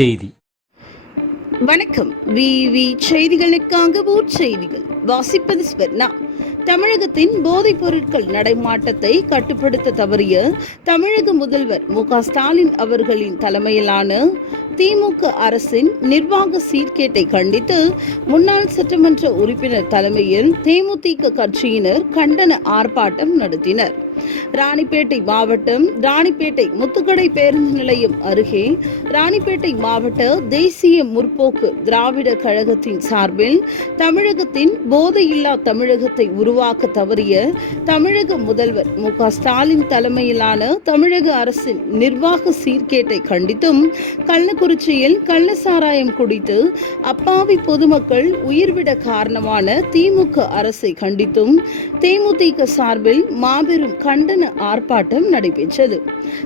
செய்தி. வணக்கம். வி செய்திகளுக்காக ஊர் செய்திகள். வாசிப்பது ஸ்வர்ணா. தமிழகத்தின் போதைப் பொருட்கள் நடைமாட்டத்தை கட்டுப்படுத்த தவறிய தமிழக முதல்வர் மு ஸ்டாலின் அவர்களின் தலைமையிலான திமுக அரசின் நிர்வாக சீர்கேட்டை கண்டித்து முன்னாள் சட்டமன்ற உறுப்பினர் தலைமையில் தேமுதிக கட்சியினர் கண்டன ஆர்ப்பாட்டம் நடத்தினர். ராணிப்பேட்டை மாவட்டம் ராணிப்பேட்டை முத்துக்கடை பேருந்து நிலையம் அருகே ராணிப்பேட்டை மாவட்ட தேசிய முற்போக்கு திராவிட கழகத்தின் சார்பில் தமிழகத்தின் போதையில்லா தமிழகத்தை உருவாக்க தவறிய தமிழக முதல்வர் மு க ஸ்டாலின் தலைமையிலான தமிழக அரசின் நிர்வாக சீர்கேட்டை கண்டித்தும் கள்ளக்குறிச்சியில் கள்ள சாராயம் குடித்து அப்பாவி பொதுமக்கள் உயிர்விட காரணமான திமுக அரசை கண்டித்தும் தேமுதிக சார்பில் மாபெரும் கண்டன ஆர்ப்பாட்டம் நடைபெற்றது.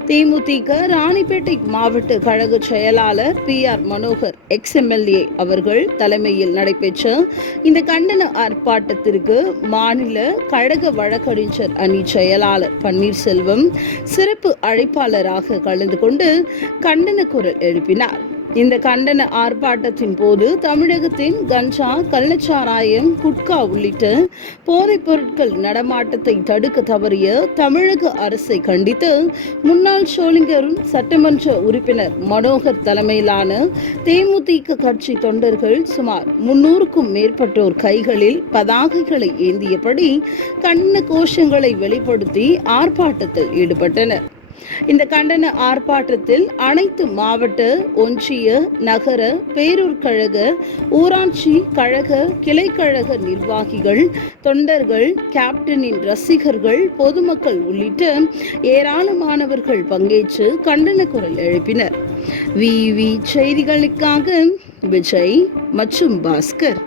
தேமுதிக ராணிப்பேட்டை மாவட்ட கழக செயலாளர் பி ஆர் மனோகர் எக்ஸ்எம்எல்ஏ அவர்கள் தலைமையில் நடைபெற்ற இந்த கண்டன ஆர்ப்பாட்டத்திற்கு மாநில கழக வழக்கறிஞர் அணி செயலாளர் பன்னீர்செல்வம் சிறப்பு அழைப்பாளராக கலந்து கொண்டு கண்டன குரல் எழுப்பினார். இந்த கண்டன ஆர்ப்பாட்டத்தின் போது தமிழகத்தின் கஞ்சா கள்ளச்சாராயம் குட்கா உள்ளிட்ட போதைப் பொருட்கள் நடமாட்டத்தை தடுக்க தவறிய தமிழக அரசை கண்டித்து முன்னாள் சோளிங்கரும் சட்டமன்ற உறுப்பினர் மனோகர் தலைமையிலான தேமுதிக கட்சி தொண்டர்கள் சுமார் முன்னூறுக்கும் மேற்பட்டோர் கைகளில் பதாகைகளை ஏந்தியபடி கண்ண கோஷங்களை வெளிப்படுத்தி ஆர்ப்பாட்டத்தில் ஈடுபட்டனர். இந்த கண்டன ஆர்ப்பாட்டத்தில் அனைத்து மாவட்ட ஒன்றிய நகர பேரூர் கழக ஊராட்சி கழக கிளைக்கழக நிர்வாகிகள் தொண்டர்கள் கேப்டனின் ரசிகர்கள் பொதுமக்கள் உள்ளிட்ட ஏராளமானவர்கள் பங்கேற்று கண்டன குரல் எழுப்பினர். விவி செய்திகளுக்காக விஜய் மற்றும் பாஸ்கர்.